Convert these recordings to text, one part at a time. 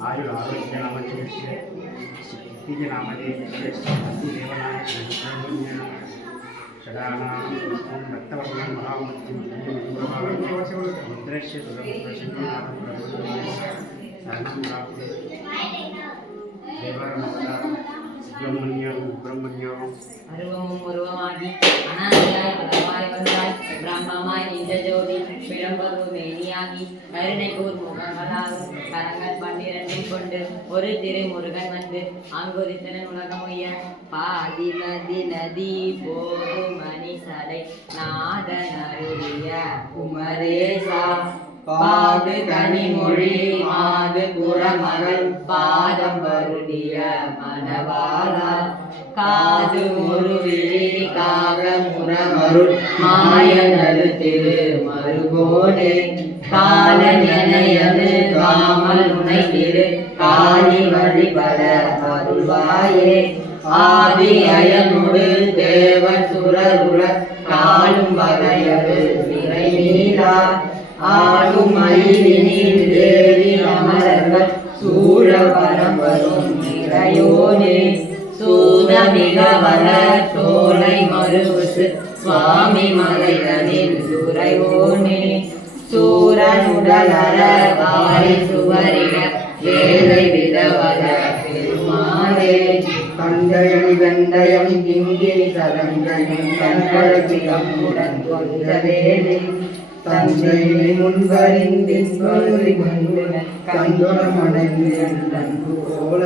आयुर आरोग्य नामचे सिद्धि नामजे देवनाय षडानां रक्तवर्णं महामृत्युं मुद्रस्य அருவமும் உருவமாகி அனாதையாய் பலவாய் வருவாய் பிரம்மமாய் நின்ற ஜோதி விளம்பரு மேனியாகி கருணைக்கூர் முகங்களாகும் கரங்கள் 12 கொண்டு ஒரு திருமுருகன் வந்து ஆங்கோதித்தனன் உலகமுய்ய பாதிலதி நதி போது மணி சடை நாதன் அருளிய குமரேசா பாது கனிமொழி மாது குரமகள் பாதம் வருடிய மணவாளா காது முருவிழி காக முரமருள் மாயனரு திரு மருகோனே காலன் எனையது காமல் உனை திரு காளி வழிபட அருள்வாயே ஆதி அயனுடு தேவன் சுரருள காலும் வகையது நிறை நீரா ஆடும் மயிலினில் தேவி அமரர்கள் சூழ பரம்பரும் நிறையோனே சூதமிக வர சோலை மருவுசு சுவாமி மலைகளில் துறைவோனே சூரனுடலர வாரி சுவரிக வேலை விதவர பெருமாளே கந்தயம் கந்தயம் கிங்கிரி சரங்கையும் கண்களப்பிடமுடன் கொண்டவேலே தந்தை முன்வரிந்தின் கல்வி மண்ணுடன் கண்டுரமடைந்து அன்பு போல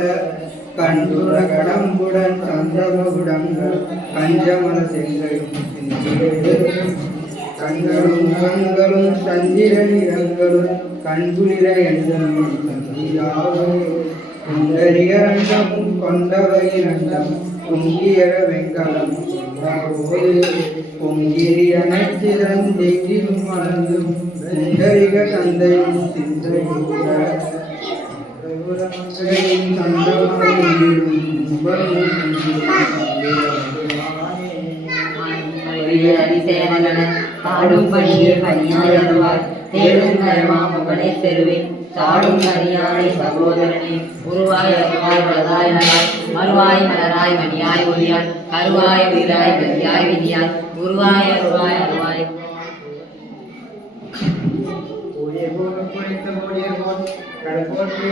கண்டுர கடம்புடன் சந்தமகுடங்கள் கஞ்சமல செங்கையும் கண்களும் முகங்களும் சந்திர நிறங்களும் கண்குளிர என்றும் சுந்தரிகரண்டமும் கொண்டவை இரண்டம் பொங்கியர வெங்கலம் பொங்கிரி அனைத்திடம் தெங்கிலும் மலர்ந்தும் சுந்தரிக தந்தையும் சிந்தையூர பாடும்படியே பணியாயருவார் தேடும் கருமாமுகனை பெறுவேன் சாடும் கரியானை சகோதரனே உருவாய் அருவாய் வரதாய் நலாய் மறுவாய் மலராய் மணியாய் ஒளியாய் கருவாய் உயிராய் கதியாய் விதியாய் உருவாய் அருவாய் அருவாய் கடற்போற்றி